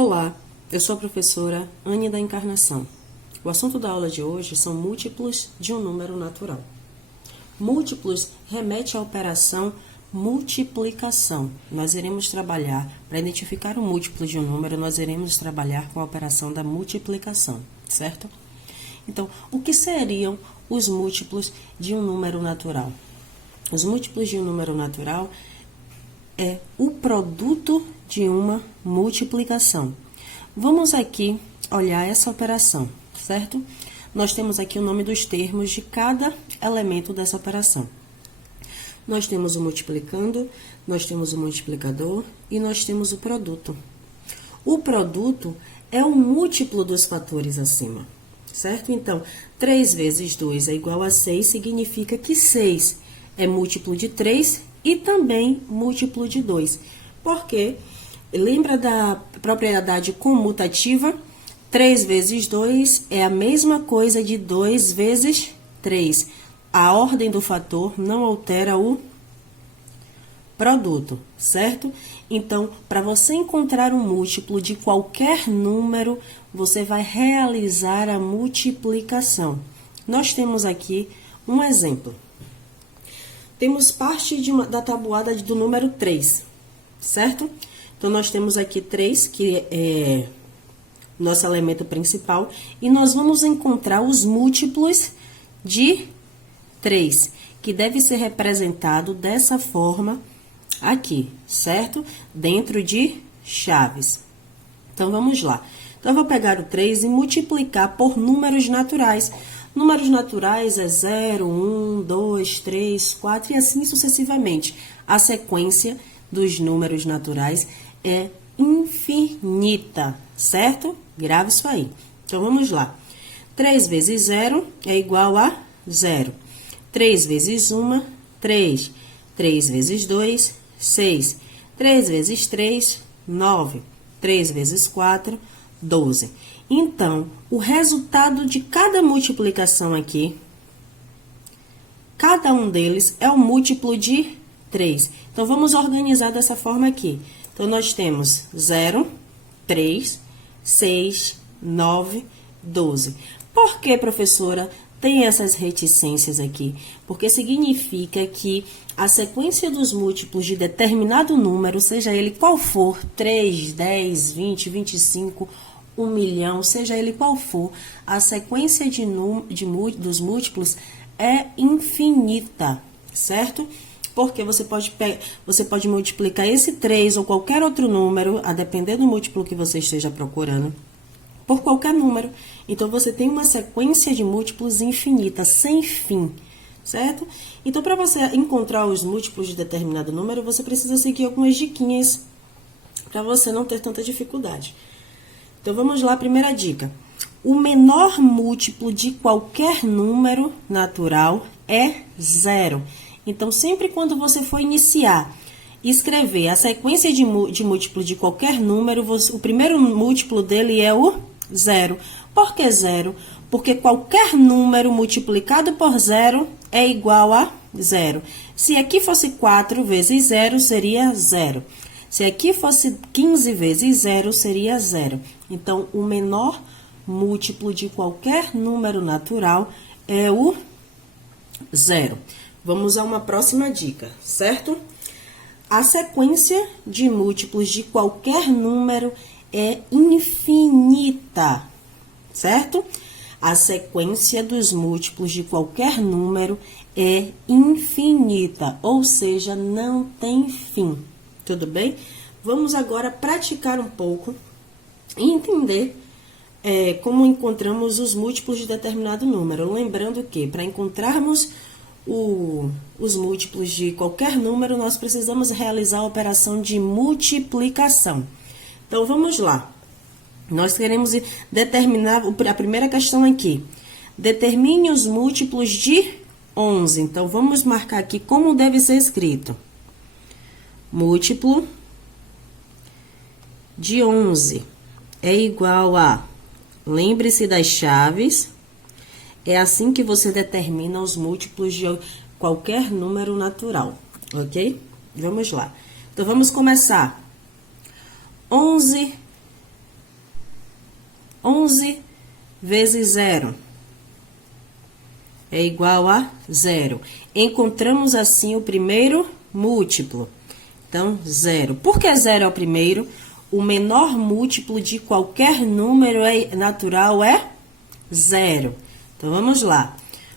Olá, eu sou a professora Anne da Encarnação. O assunto da aula de hoje são múltiplos de um número natural. Múltiplos remete à operação multiplicação. Nós iremos trabalhar, para identificar o múltiplo de um número, nós iremos trabalhar com a operação da multiplicação, certo? Então, o que seriam os múltiplos de um número natural? Os múltiplos de um número natural é o produto de uma multiplicação. Vamos aqui olhar essa operação, certo? Nós temos aqui o nome dos termos de cada elemento dessa operação. Nós temos o multiplicando, nós temos o multiplicador e nós temos o produto. O produto é o múltiplo dos fatores acima, certo? Então, 3 vezes 2 é igual a 6, significa que 6 é múltiplo de 3 e também múltiplo de 2. Porque, lembra da propriedade comutativa? 3 vezes 2 é a mesma coisa de 2 vezes 3. A ordem do fator não altera o produto, certo? Então, para você encontrar um múltiplo de qualquer número, você vai realizar a multiplicação. Nós temos aqui um exemplo. Temos parte da tabuada do número 3, certo? Então, nós temos aqui 3, que é nosso elemento principal, e nós vamos encontrar os múltiplos de 3, que deve ser representado dessa forma aqui, certo? Dentro de chaves. Então, vamos lá. Então, eu vou pegar o 3 e multiplicar por números naturais. Números naturais é 0, 1, 2, 3, 4 e assim sucessivamente. A sequência dos números naturais é infinita, certo? Grave isso aí. Então, vamos lá. 3 vezes 0 é igual a 0. 3 vezes 1, 3. 3 vezes 2, 6. 3 vezes 3, 9. 3 vezes 4, 12. Então, o resultado de cada multiplicação aqui, cada um deles é o múltiplo de 3. Então, vamos organizar dessa forma aqui. Então, nós temos 0, 3, 6, 9, 12. Por que, professora, tem essas reticências aqui? Porque significa que a sequência dos múltiplos de determinado número, seja ele qual for, 3, 10, 20, 25, 1 milhão, seja ele qual for, a sequência dos múltiplos é infinita, certo? Porque você pode multiplicar esse 3 ou qualquer outro número, a depender do múltiplo que você esteja procurando, por qualquer número. Então, você tem uma sequência de múltiplos infinita, sem fim, certo? Então, para você encontrar os múltiplos de determinado número, você precisa seguir algumas diquinhas para você não ter tanta dificuldade. Então, vamos lá, primeira dica. O menor múltiplo de qualquer número natural é 0. Então, sempre quando você for iniciar e escrever a sequência de múltiplos de qualquer número, o primeiro múltiplo dele é o 0. Por que 0? Porque qualquer número multiplicado por 0 é igual a 0. Se aqui fosse 4 vezes 0, seria 0. Se aqui fosse 15 vezes 0, seria 0. Então, o menor múltiplo de qualquer número natural é o 0. Vamos a uma próxima dica, certo? A sequência de múltiplos de qualquer número é infinita, certo? A sequência dos múltiplos de qualquer número é infinita, ou seja, não tem fim. Tudo bem? Vamos agora praticar um pouco e entender como encontramos os múltiplos de determinado número. Lembrando que, para encontrarmos os múltiplos de qualquer número, nós precisamos realizar a operação de multiplicação. Então, vamos lá. Nós queremos determinar a primeira questão aqui. Determine os múltiplos de 11. Então, vamos marcar aqui como deve ser escrito. Múltiplo de 11 é igual a... Lembre-se das chaves. É assim que você determina os múltiplos de qualquer número natural, ok? Vamos lá. Então, vamos começar. 11 11 vezes 0 é igual a 0. Encontramos, assim, o primeiro múltiplo. Então, 0. Por que 0 é o primeiro? O menor múltiplo de qualquer número natural é 0. Então, vamos lá.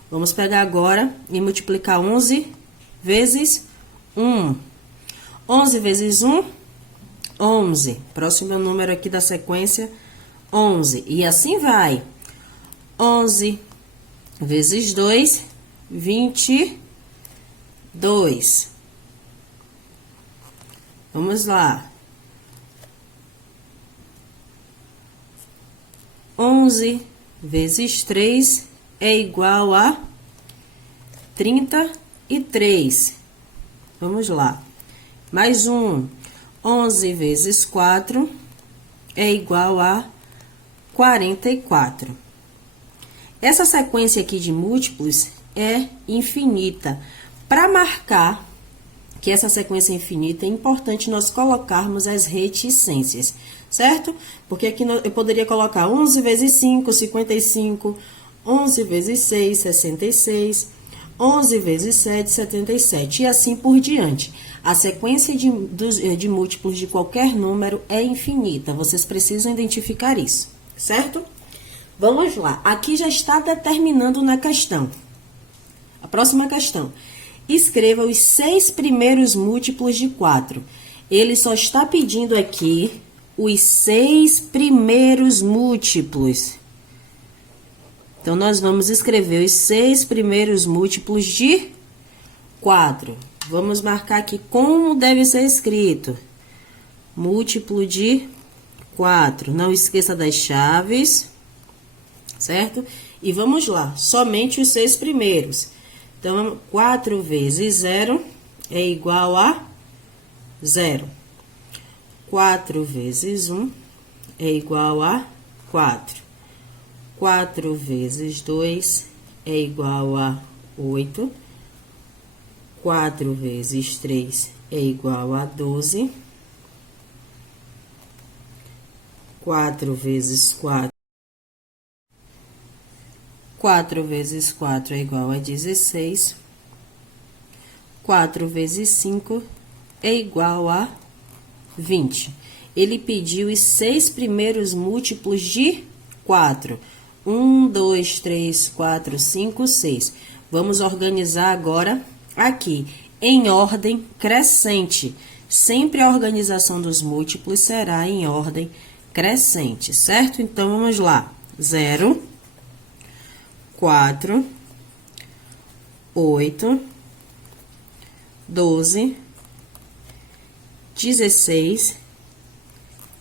Vamos pegar agora e multiplicar 11 vezes 1. 11 vezes 1, 11. Próximo número aqui da sequência, 11. E assim vai. 11 vezes 2, 22. Vamos lá. 11 vezes 3 é igual a 33. Vamos lá. Mais um. 11 vezes 4 é igual a 44. Essa sequência aqui de múltiplos é infinita. Para marcar que essa sequência é infinita, é importante nós colocarmos as reticências, certo? Porque aqui eu poderia colocar 11 vezes 5, 55, 11 vezes 6, 66, 11 vezes 7, 77, e assim por diante. A sequência de múltiplos de qualquer número é infinita, vocês precisam identificar isso, certo? Vamos lá, aqui já está determinando na questão. A próxima questão. Escreva os 6 primeiros múltiplos de 4. Ele só está pedindo aqui os 6 primeiros múltiplos. Então, nós vamos escrever os 6 primeiros múltiplos de 4. Vamos marcar aqui como deve ser escrito. Múltiplo de 4. Não esqueça das chaves, certo? E vamos lá, somente os 6 primeiros. Então, 4 vezes 0 é igual a 0. 4 vezes 1 é igual a 4. 4 vezes 2 é igual a 8. 4 vezes 3 é igual a 12. 4 vezes 4. 4 vezes 4 é igual a 16. 4 vezes 5 é igual a 20. Ele pediu os 6 primeiros múltiplos de 4. 1, 2, 3, 4, 5, 6. Vamos organizar agora aqui, em ordem crescente. Sempre a organização dos múltiplos será em ordem crescente, certo? Então, vamos lá. 0, 4, 8, 12, 16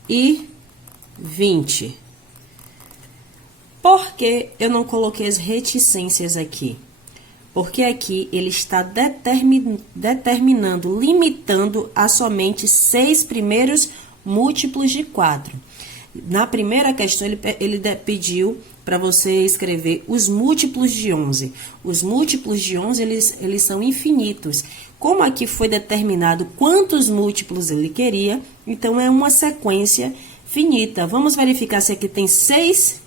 e 20. Por que eu não coloquei as reticências aqui? Porque aqui ele está determinando, limitando a somente 6 primeiros múltiplos de 4. Na primeira questão, ele pediu para você escrever os múltiplos de 11. Os múltiplos de 11, eles são infinitos. Como aqui foi determinado quantos múltiplos ele queria, então é uma sequência finita. Vamos verificar se aqui tem 6,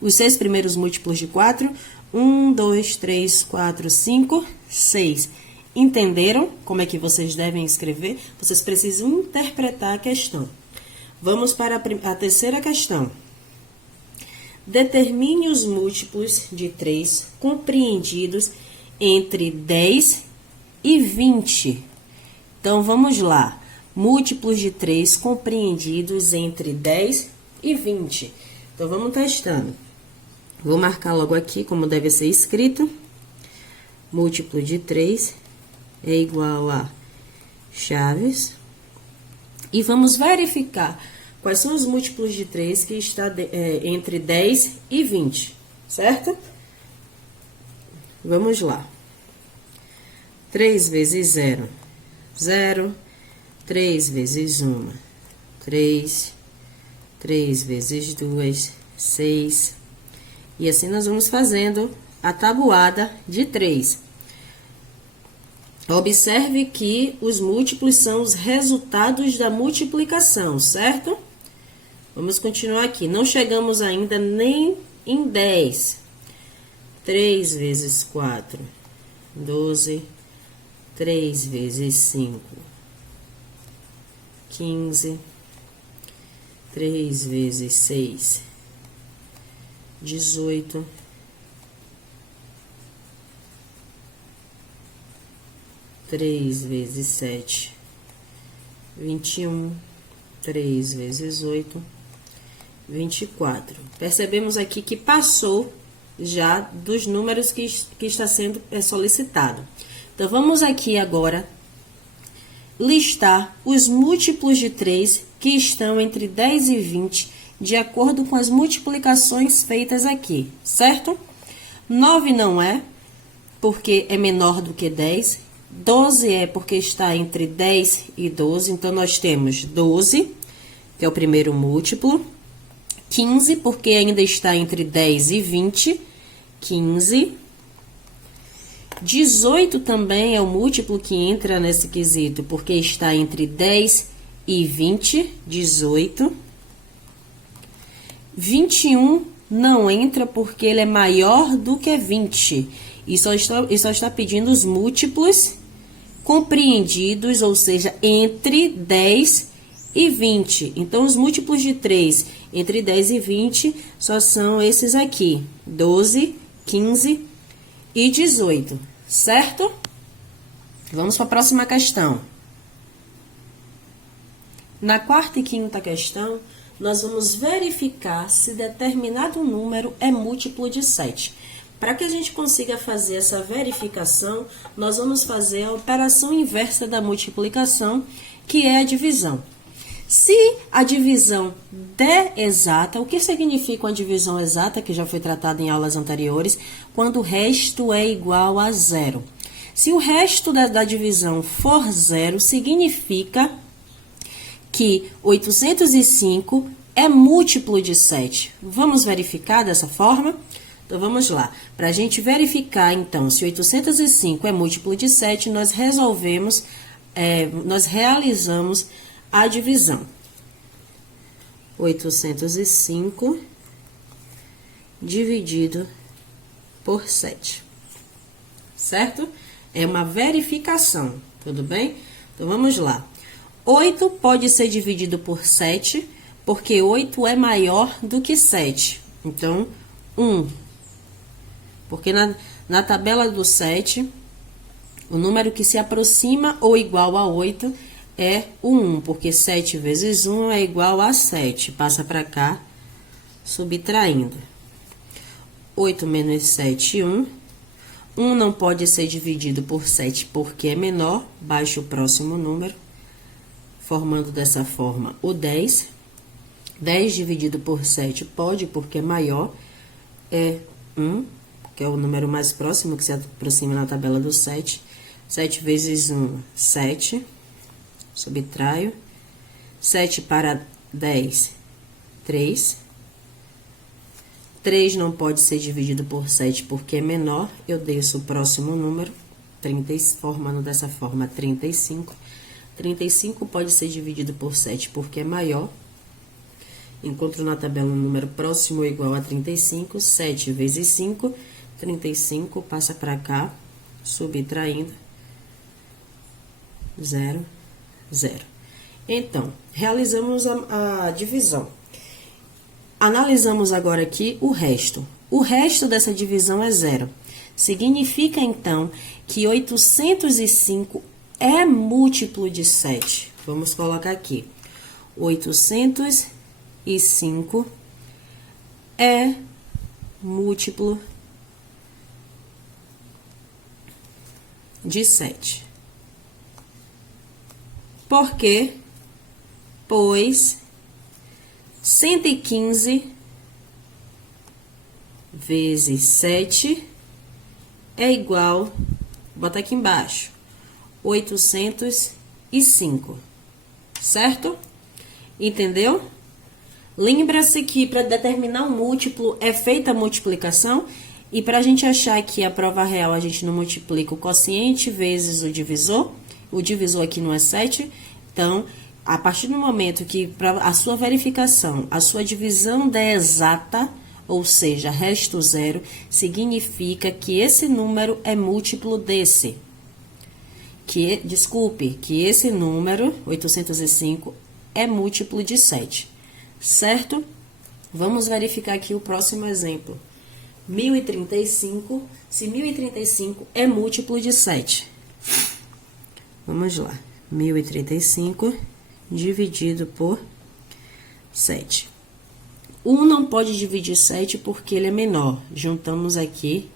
os 6 primeiros múltiplos de 4. 1, 2, 3, 4, 5, 6. Entenderam como é que vocês devem escrever? Vocês precisam interpretar a questão. Vamos para a terceira questão. Determine os múltiplos de 3 compreendidos entre 10 e 20. Então, vamos lá. Múltiplos de 3 compreendidos entre 10 e 20. Então, vamos testando. Vou marcar logo aqui como deve ser escrito. Múltiplo de 3 é igual a chaves. E vamos verificar quais são os múltiplos de 3 que está entre 10 e 20, certo? Vamos lá. 3 vezes 0, 0. 3 vezes 1, 3. 3 vezes 2, 6. E assim nós vamos fazendo a tabuada de 3. Observe que os múltiplos são os resultados da multiplicação, certo? Vamos continuar aqui. Não chegamos ainda nem em 10. 3 vezes 4, 12. 3 vezes 5, 15. 3 vezes 6, 18. 3 vezes 7, 21. 3 vezes 8, 24. Percebemos aqui que passou já dos números que está sendo solicitado. Então, vamos aqui agora listar os múltiplos de 3 que estão entre 10 e 20, de acordo com as multiplicações feitas aqui, certo? 9 não é, porque é menor do que 10. 12 é porque está entre 10 e 12, então nós temos 12, que é o primeiro múltiplo. 15, porque ainda está entre 10 e 20, 15. 18 também é o múltiplo que entra nesse quesito, porque está entre 10 e 20, 18. 21 não entra porque ele é maior do que 20. E só está pedindo os múltiplos compreendidos, ou seja, entre 10 e 20. Então, os múltiplos de 3 entre 10 e 20 só são esses aqui: 12, 15 e 18, certo? Vamos para a próxima questão. Na quarta e quinta questão, nós vamos verificar se determinado número é múltiplo de 7. Para que a gente consiga fazer essa verificação, nós vamos fazer a operação inversa da multiplicação, que é a divisão. Se a divisão der exata, o que significa uma divisão exata, que já foi tratada em aulas anteriores, quando o resto é igual a 0. Se o resto da divisão for 0, significa que 805 é múltiplo de 7. Vamos verificar dessa forma? Então, vamos lá. Para a gente verificar, então, se 805 é múltiplo de 7, nós realizamos a divisão. 805 dividido por 7. Certo? É uma verificação, tudo bem? Então, vamos lá. 8 pode ser dividido por 7, porque 8 é maior do que 7. Então, 1. Porque na tabela do 7, o número que se aproxima ou igual a 8 é o 1, porque 7 vezes 1 é igual a 7. Passa para cá, subtraindo. 8 menos 7, 1. 1 não pode ser dividido por 7 porque é menor, baixa o próximo número, formando dessa forma o 10. 10 dividido por 7 pode, porque é maior, é 1, que é o número mais próximo que se aproxima na tabela do 7. 7 vezes 1, 7. Subtraio. 7 para 10, 3. 3 não pode ser dividido por 7 porque é menor. Eu desço o próximo número, 30, formando dessa forma 35. 35 pode ser dividido por 7 porque é maior. Encontro na tabela um número próximo ou igual a 35. 7 vezes 5, 35, passa para cá, subtraindo, 0, 0. Então, realizamos a divisão. Analisamos agora aqui o resto. O resto dessa divisão é 0. Significa, então, que 805 é múltiplo de 7. Vamos colocar aqui. 805 é múltiplo de 7. Por quê? Pois 115 vezes 7 é igual, vou botar aqui embaixo, 805, certo? Entendeu? Lembra-se que para determinar um múltiplo é feita a multiplicação, e para a gente achar que a prova real a gente não multiplica o quociente vezes o divisor aqui não é 7, então A partir do momento que para a sua verificação, a sua divisão der exata, ou seja, resto zero, significa que esse número é múltiplo desse. Desculpe, que esse número, 805, é múltiplo de 7, certo? Vamos verificar aqui o próximo exemplo. 1035, se 1035 é múltiplo de 7. Vamos lá. 1035 dividido por 7. 1 não pode dividir 7 porque ele é menor. Juntamos aqui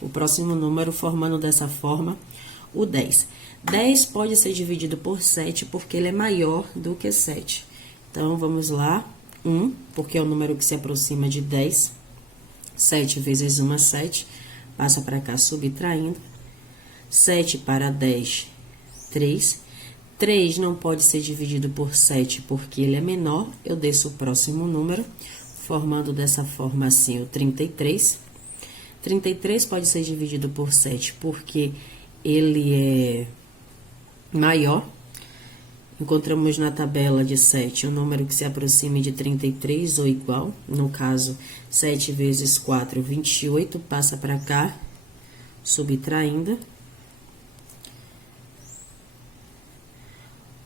o próximo número, formando dessa forma o 10. 10 pode ser dividido por 7 porque ele é maior do que 7. Então, vamos lá. 1, porque é o número que se aproxima de 10. 7 vezes 1 é 7. Passa para cá subtraindo. 7 para 10, 3. 3 não pode ser dividido por 7 porque ele é menor. Eu desço o próximo número, formando dessa forma assim o 33. 33 pode ser dividido por 7 porque ele é maior. Encontramos na tabela de 7 um número que se aproxime de 33 ou igual. No caso, 7 vezes 4, 28, passa para cá, subtraindo.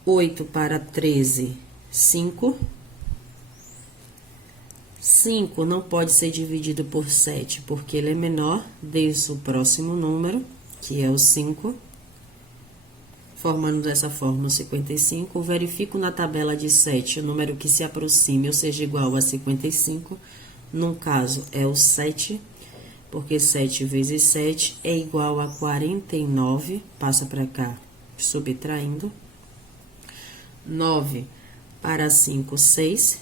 8 para 13, 5. 5 não pode ser dividido por 7, porque ele é menor. Desço o próximo número, que é o 5. Formando dessa forma o 55. Verifico na tabela de 7 o número que se aproxime, ou seja, igual a 55. No caso, é o 7, porque 7 vezes 7 é igual a 49. Passa para cá, subtraindo. 9 para 5, 6.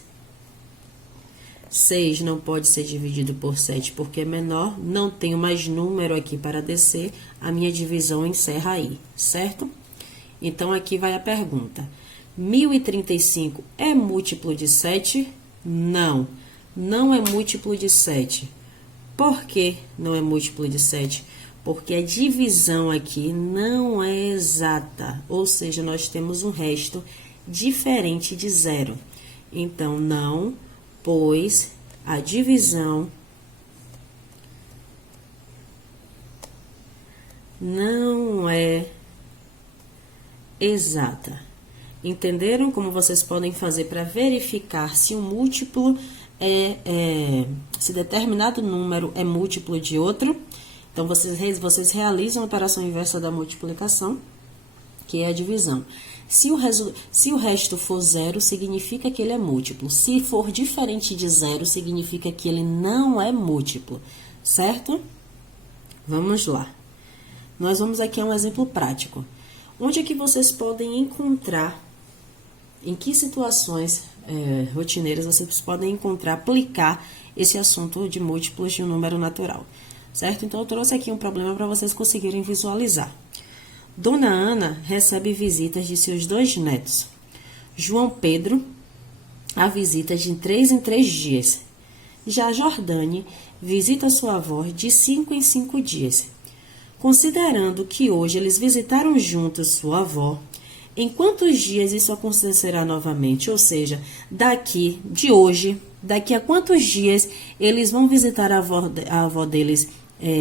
6 não pode ser dividido por 7 porque é menor. Não tenho mais número aqui para descer. A minha divisão encerra aí, certo? Então, aqui vai a pergunta. 1035 é múltiplo de 7? Não, não é múltiplo de 7. Por que não é múltiplo de 7? Porque a divisão aqui não é exata. Ou seja, nós temos um resto diferente de 0. Então, não, pois a divisão não é exata. Entenderam como vocês podem fazer para verificar se um múltiplo se determinado número é múltiplo de outro? Então, vocês realizam a operação inversa da multiplicação, que é a divisão. Se o resto for 0, significa que ele é múltiplo. Se for diferente de 0, significa que ele não é múltiplo, certo? Vamos lá. Nós vamos aqui a um exemplo prático. Onde é que vocês podem encontrar, em que situações rotineiras vocês podem encontrar, aplicar esse assunto de múltiplos de um número natural, certo? Então, eu trouxe aqui um problema para vocês conseguirem visualizar. Dona Ana recebe visitas de seus 2 netos. João Pedro a visita de 3 em 3 dias. Já Jordane visita sua avó de 5 em 5 dias. Considerando que hoje eles visitaram juntos sua avó, em quantos dias isso acontecerá novamente? Ou seja, daqui a quantos dias eles vão visitar a avó deles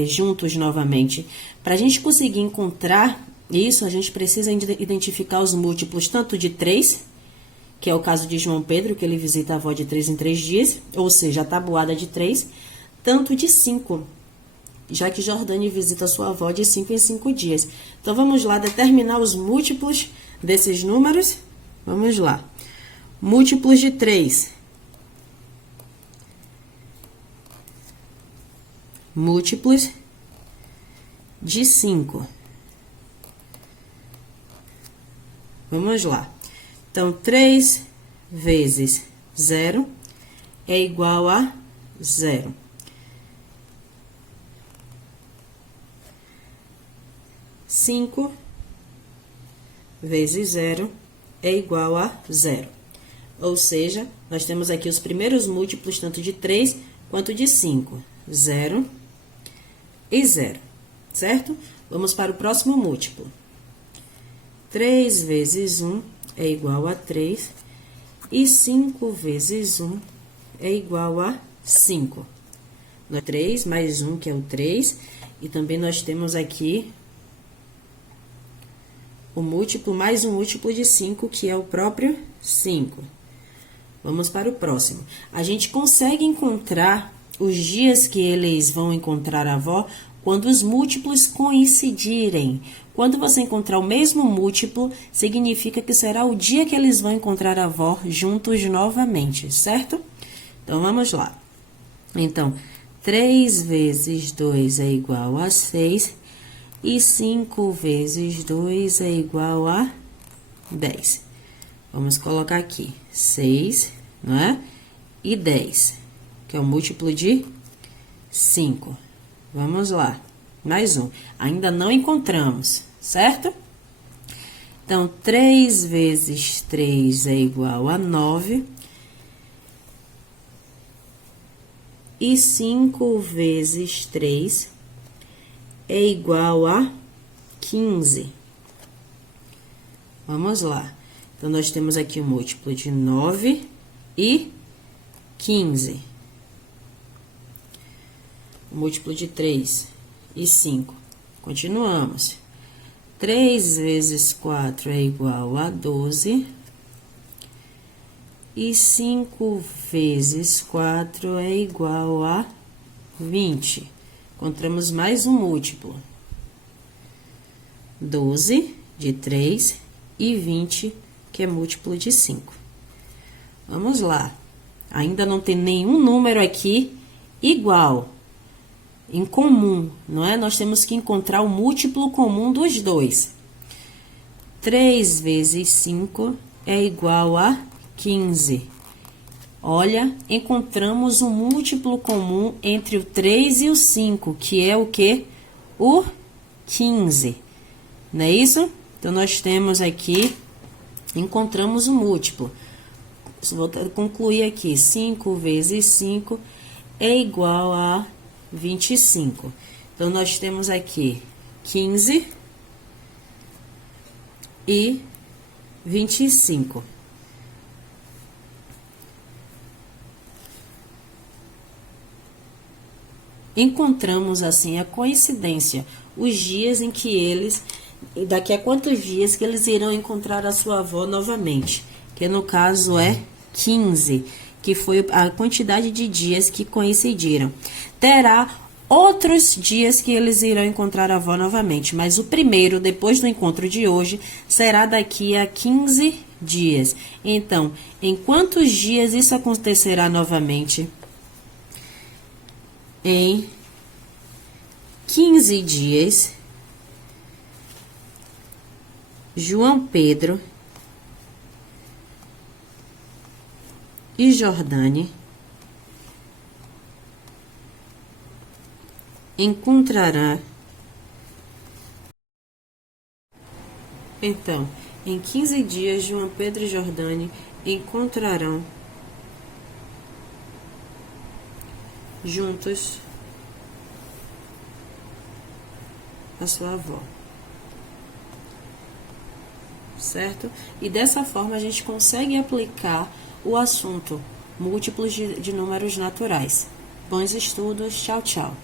juntos novamente? Para a gente conseguir encontrar isso, a gente precisa identificar os múltiplos tanto de 3, que é o caso de João Pedro, que ele visita a avó de 3 em 3 dias, ou seja, a tabuada de 3, tanto de 5, já que Jordane visita sua avó de 5 em 5 dias. Então, vamos lá determinar os múltiplos desses números. Vamos lá. Múltiplos de 3. Múltiplos de 5. Vamos lá. Então, 3 vezes 0 é igual a 0. 5 vezes 0 é igual a 0. Ou seja, nós temos aqui os primeiros múltiplos, tanto de 3 quanto de 5. 0 e 0, certo? Vamos para o próximo múltiplo. 3 vezes 1 é igual a 3. E 5 vezes 1 é igual a 5. 3 mais 1, que é o 3. E também nós temos aqui o múltiplo mais um múltiplo de 5, que é o próprio 5. Vamos para o próximo. A gente consegue encontrar os dias que eles vão encontrar a avó quando os múltiplos coincidirem. Quando você encontrar o mesmo múltiplo, significa que será o dia que eles vão encontrar a avó juntos novamente, certo? Então, vamos lá. Então, 3 vezes 2 é igual a 6, e 5 vezes 2 é igual a 10. Vamos colocar aqui 6, não é? E 10, que é o múltiplo de 5. Vamos lá, mais um. Ainda não encontramos, certo? Então, 3 vezes 3 é igual a 9. E 5 vezes 3 é igual a 15. Vamos lá. Então, nós temos aqui o múltiplo de 9 e 15. O múltiplo de 3 e 5. Continuamos. 3 vezes 4 é igual a 12. E 5 vezes 4 é igual a 20. Encontramos mais um múltiplo. 12 de 3 e 20, que é múltiplo de 5. Vamos lá. Ainda não tem nenhum número aqui igual, em comum, não é? Nós temos que encontrar o múltiplo comum dos dois. 3 vezes 5 é igual a 15. Olha, encontramos um múltiplo comum entre o 3 e o 5, que é o quê? O 15. Não é isso? Então, nós temos aqui, encontramos o múltiplo. Vou concluir aqui, 5 vezes 5 é igual a 25. Então, nós temos aqui 15 e 25. Encontramos, assim, a coincidência, os dias em que eles, daqui a quantos dias que eles irão encontrar a sua avó novamente, que no caso é 15, que foi a quantidade de dias que coincidiram. Terá outros dias que eles irão encontrar a avó novamente, mas o primeiro, depois do encontro de hoje, será daqui a 15 dias. Então, em quantos dias isso acontecerá novamente? Em 15 dias, João Pedro e Jordane encontrará. Então, em 15 dias, João Pedro e Jordane encontrarão juntos a sua avó, certo? E dessa forma a gente consegue aplicar o assunto múltiplos de números naturais. Bons estudos, tchau, tchau.